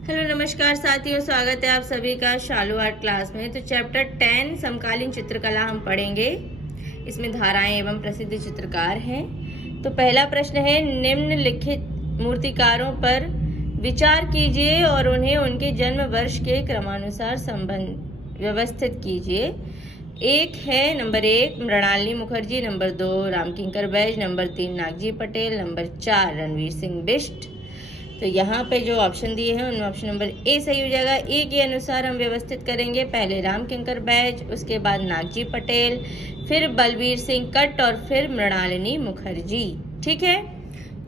Hello नमस्कार साथियों, स्वागत है आप सभी का शालू आर्ट क्लास में। तो चैप्टर 10 समकालीन चित्रकला हम पढ़ेंगे। इसमें धाराएं एवं प्रसिद्ध चित्रकार हैं। तो पहला प्रश्न है, निम्नलिखित मूर्तिकारों पर विचार कीजिए और उन्हें उनके जन्म वर्ष के क्रमानुसार संबंध व्यवस्थित कीजिए। एक है number 1 Mrinalini Mukherjee, number 2 Ramkinkar Baij, number 3 Nagji Patel, number 4 Ranveer Singh Bisht. तो यहाँ पे जो ऑप्शन दिए हैं उनमें ऑप्शन नंबर ए सही हो जाएगा। ए के अनुसार हम व्यवस्थित करेंगे, पहले रामकिंकर बैज, उसके बाद नागजी पटेल, फिर बलवीर सिंह कट और फिर मृणालिनी मुखर्जी। ठीक है,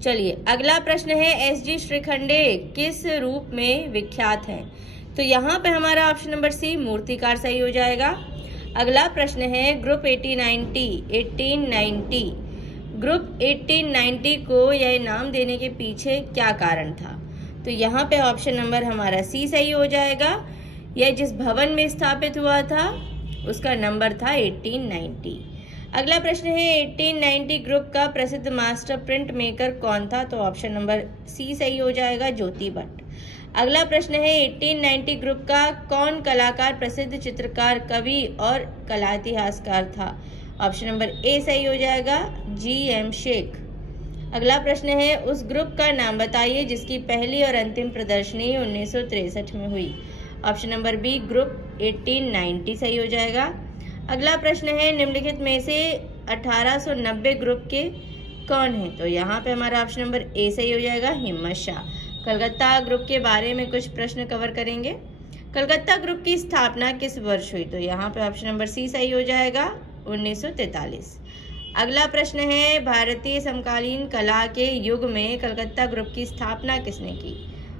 चलिए अगला प्रश्न है, एस.जी. श्रीखंडे किस रूप में विख्यात हैं? तो यहाँ पे हमारा ऑप्शन नंबर सी मूर्तिकार सही हो जाएगा। अगला प्रश्न है, ग्रुप 1890 ग्रुप 1890 को यह नाम देने के पीछे क्या कारण था? तो यहाँ पे ऑप्शन नंबर हमारा सी सही हो जाएगा। यह जिस भवन में स्थापित हुआ था उसका नंबर था 1890। अगला प्रश्न है, 1890 ग्रुप का प्रसिद्ध मास्टर प्रिंट मेकर कौन था? तो ऑप्शन नंबर सी सही हो जाएगा, ज्योति भट्ट। अगला प्रश्न है, 1890 ग्रुप का कौन कलाकार प्रसिद्ध चित्रकार, कवि और कला इतिहासकार था? ऑप्शन नंबर ए सही हो जाएगा, जी.एम. शेख। अगला प्रश्न है, उस ग्रुप का नाम बताइए जिसकी पहली और अंतिम प्रदर्शनी 1963 में हुई। ऑप्शन नंबर बी ग्रुप 1890 सही हो जाएगा। अगला प्रश्न है, निम्नलिखित में से 1890 ग्रुप के कौन है? तो यहाँ पे हमारा ऑप्शन नंबर ए सही हो जाएगा, हिम्मत शाह। कलकत्ता ग्रुप के बारे में कुछ प्रश्न कवर करेंगे। कलकत्ता ग्रुप की स्थापना किस वर्ष हुई? तो यहाँ पे ऑप्शन नंबर सी सही हो जाएगा, 1943। अगला प्रश्न है, भारतीय समकालीन कला के युग में कलकत्ता ग्रुप की स्थापना किसने की?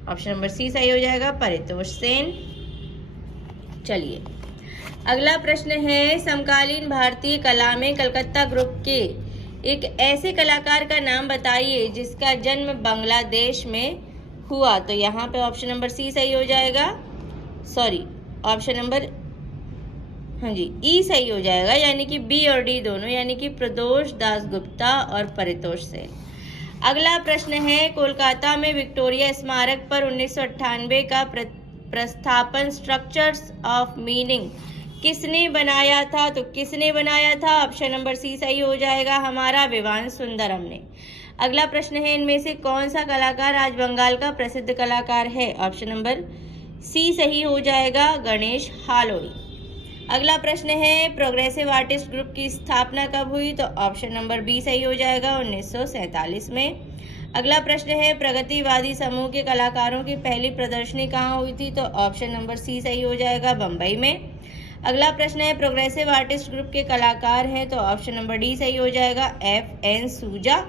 ऑप्शन नंबर सी सही हो जाएगा, परितोष सेन। चलिए अगला प्रश्न है, समकालीन भारतीय कला में कलकत्ता ग्रुप के एक ऐसे कलाकार का नाम बताइए जिसका जन्म बांग्लादेश में हुआ। तो यहाँ पे ऑप्शन नंबर सी सही हो जाएगा, ऑप्शन नंबर ई सही हो जाएगा, यानी कि बी और डी दोनों, यानी कि प्रदोष दासगुप्ता और परितोष सेन। अगला प्रश्न है, कोलकाता में विक्टोरिया स्मारक पर 1998 का प्रस्थापन स्ट्रक्चर्स ऑफ मीनिंग किसने बनाया था? तो किसने बनाया था? ऑप्शन नंबर सी सही हो जाएगा हमारा, विवान सुंदरम ने। अगला प्रश्न है, इनमें से कौन सा कलाकार आज बंगाल का प्रसिद्ध कलाकार है? ऑप्शन नंबर सी सही हो जाएगा, गणेश हालोई। अगला प्रश्न है, प्रोग्रेसिव आर्टिस्ट ग्रुप की स्थापना कब हुई? तो ऑप्शन नंबर बी सही हो जाएगा, 1947 में। अगला प्रश्न है, प्रगतिवादी समूह के कलाकारों की पहली प्रदर्शनी कहाँ हुई थी? तो ऑप्शन नंबर सी सही हो जाएगा, बम्बई में। अगला प्रश्न है, प्रोग्रेसिव आर्टिस्ट ग्रुप के कलाकार हैं? तो ऑप्शन नंबर डी सही हो जाएगा, F.N. सूजा।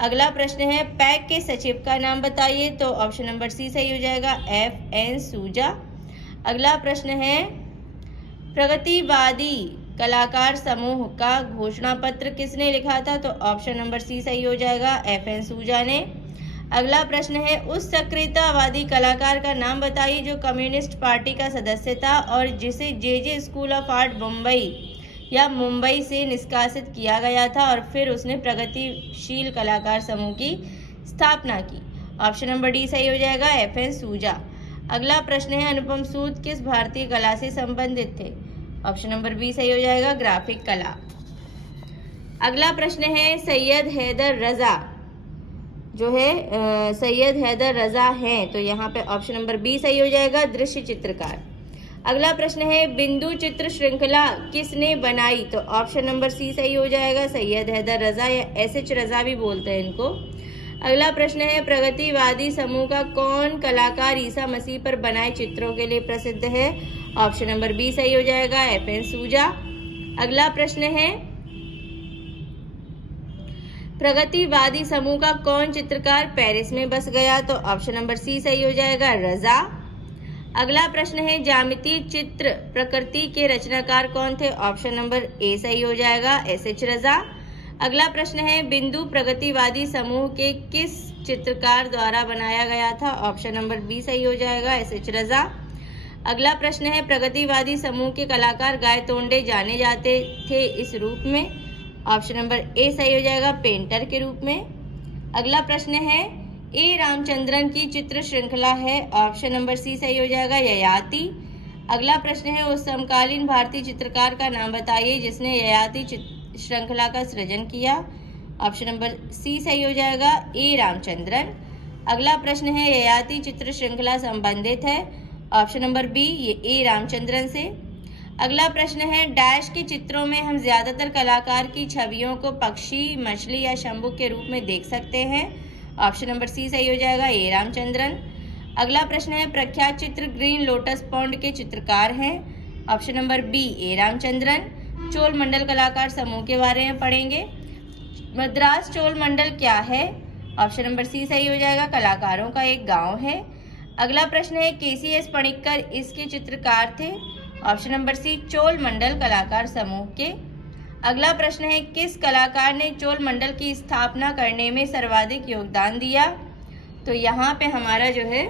अगला प्रश्न है, पैक के सचिव का नाम बताइए। तो ऑप्शन नंबर सी सही हो जाएगा, F.N. सूजा। अगला प्रश्न है, प्रगतिवादी कलाकार समूह का घोषणा पत्र किसने लिखा था? तो ऑप्शन नंबर सी सही हो जाएगा, F.N. सूजा ने। अगला प्रश्न है, उस सक्रियतावादी कलाकार का नाम बताइए जो कम्युनिस्ट पार्टी का सदस्य था और जिसे जे स्कूल ऑफ आर्ट मुंबई से निष्कासित किया गया था और फिर उसने प्रगतिशील कलाकार समूह की स्थापना की। ऑप्शन नंबर डी सही हो जाएगा, F.N. सूजा। अगला प्रश्न है, अनुपम सूद किस भारतीय कला से संबंधित थे? ऑप्शन नंबर बी सही हो जाएगा, ग्राफिक कला। अगला प्रश्न है, सैयद हैदर रजा सैयद हैदर रजा हैं? तो यहाँ पे ऑप्शन नंबर बी सही हो जाएगा, दृश्य चित्रकार। अगला प्रश्न है, बिंदु चित्र श्रृंखला किसने बनाई? तो ऑप्शन नंबर सी सही हो जाएगा, सैयद हैदर रजा या S.H. रजा भी बोलते हैं इनको। अगला प्रश्न है, प्रगतिवादी समूह का कौन कलाकार ईसा मसीह पर बनाए चित्रों के लिए प्रसिद्ध है? ऑप्शन नंबर बी सही हो जाएगा, F.N. सूजा। अगला प्रश्न है, प्रगतिवादी समूह का कौन चित्रकार पेरिस में बस गया? तो ऑप्शन नंबर सी सही हो जाएगा, रजा। अगला प्रश्न है, ज्यामितीय चित्र प्रकृति के रचनाकार कौन थे? ऑप्शन नंबर ए सही हो जाएगा, S.H. रजा। अगला प्रश्न है, बिंदु प्रगतिवादी समूह के किस चित्रकार द्वारा बनाया गया था? ऑप्शन नंबर बी सही हो जाएगा, S.H. रजा। अगला प्रश्न है, प्रगतिवादी समूह के कलाकार गायतोंडे जाने जाते थे इस रूप में? ऑप्शन नंबर ए सही हो जाएगा, पेंटर के रूप में। अगला प्रश्न है, ए रामचंद्रन की चित्र श्रृंखला है? ऑप्शन नंबर सी सही हो जाएगा, ययाति। अगला प्रश्न है, उस समकालीन भारतीय चित्रकार का नाम बताइए जिसने ययाति श्रृंखला का सृजन किया। ऑप्शन नंबर सी सही हो जाएगा, ए रामचंद्रन। अगला प्रश्न है, ययाति चित्र श्रृंखला संबंधित है? ऑप्शन नंबर बी, ये ए रामचंद्रन से। अगला प्रश्न है, डैश के चित्रों में हम ज्यादातर कलाकार की छवियों को पक्षी, मछली या शंभु के रूप में देख सकते हैं। ऑप्शन नंबर सी सही हो जाएगा, ए रामचंद्रन। अगला प्रश्न है, प्रख्यात चित्र ग्रीन लोटस पॉन्ड के चित्रकार हैं? ऑप्शन नंबर बी, ए रामचंद्रन। चोल मंडल कलाकार समूह के बारे में पढ़ेंगे। मद्रास चोल मंडल क्या है? ऑप्शन नंबर सी सही हो जाएगा, कलाकारों का एक गांव है। अगला प्रश्न है, केसीएस पणिक्कर इसके चित्रकार थे? ऑप्शन नंबर सी, चोल मंडल कलाकार समूह के। अगला प्रश्न है, किस कलाकार ने चोल मंडल की स्थापना करने में सर्वाधिक योगदान दिया? तो यहाँ पे हमारा जो है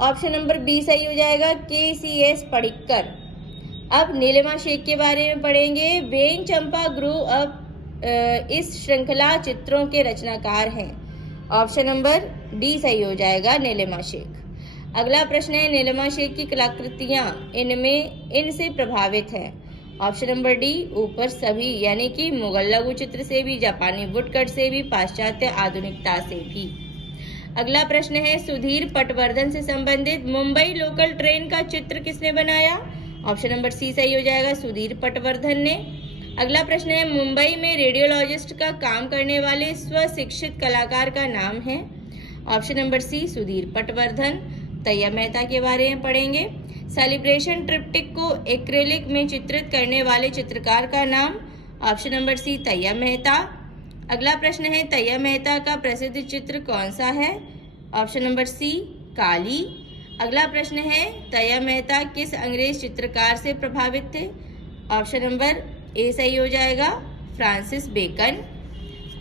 ऑप्शन नंबर बी सही हो जाएगा, केसीएस पणिक्कर। अब नीलिमा शेख के बारे में पढ़ेंगे। वेन चंपा ग्रू अप इस श्रृंखला चित्रों के रचनाकार हैं? ऑप्शन नंबर डी सही हो जाएगा, नीलिमा शेख। अगला प्रश्न है, नीलिमा शेख की कलाकृतियां इनसे प्रभावित हैं? ऑप्शन नंबर डी, ऊपर सभी, यानी कि मुगल लघु चित्र से भी, जापानी वुडकट से भी, पाश्चात्य आधुनिकता से भी। अगला प्रश्न है, सुधीर पटवर्धन से संबंधित मुंबई लोकल ट्रेन का चित्र किसने बनाया? ऑप्शन नंबर सी सही हो जाएगा, सुधीर पटवर्धन ने। अगला प्रश्न है, मुंबई में रेडियोलॉजिस्ट का काम करने वाले स्वशिक्षित कलाकार का नाम है? Option number C, Sudhir Patwardhan. Tyeb Mehta के बारे में पढ़ेंगे। सेलिब्रेशन ट्रिप्टिक को एक्रेलिक में चित्रित करने वाले चित्रकार का नाम? Option number C, Tyeb Mehta. अगला प्रश्न है, तैयब मेहता का प्रसिद्ध चित्र कौन सा है? ऑप्शन नंबर सी, काली। अगला प्रश्न है, तैयब मेहता किस अंग्रेज चित्रकार से प्रभावित थे? ऑप्शन नंबर ए सही हो जाएगा, फ्रांसिस बेकन।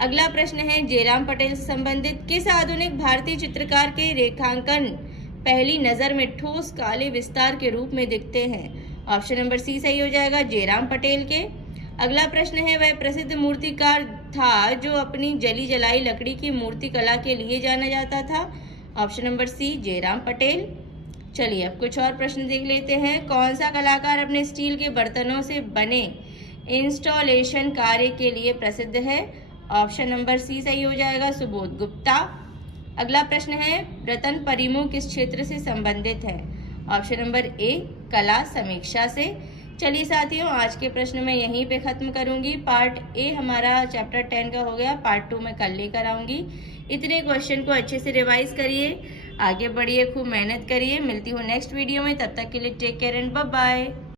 अगला प्रश्न है, जयराम पटेल से संबंधित किस आधुनिक भारतीय चित्रकार के रेखांकन पहली नजर में ठोस काले विस्तार के रूप में दिखते हैं? ऑप्शन नंबर सी सही हो जाएगा, जयराम पटेल के। अगला प्रश्न है, वह प्रसिद्ध मूर्तिकार था जो अपनी जली जलाई लकड़ी की मूर्ति कला के लिए जाना जाता था? Option number C, Jairam Patel. चलिए अब कुछ और प्रश्न देख लेते हैं। कौन सा कलाकार अपने स्टील के बर्तनों से बने इंस्टॉलेशन कार्य के लिए प्रसिद्ध है? ऑप्शन नंबर सी सही हो जाएगा, सुबोध गुप्ता। अगला प्रश्न है, रतन परिमु किस क्षेत्र से संबंधित है? ऑप्शन नंबर ए, कला समीक्षा से। चलिए साथियों, आज के प्रश्न मैं यहीं पे खत्म करूंगी। पार्ट ए हमारा चैप्टर 10 का हो गया, पार्ट 2 मैं कल लेकर आऊंगी। इतने क्वेश्चन को अच्छे से रिवाइज करिए, आगे बढ़िए, खूब मेहनत करिए। मिलती हूँ नेक्स्ट वीडियो में, तब तक के लिए take care and bye bye.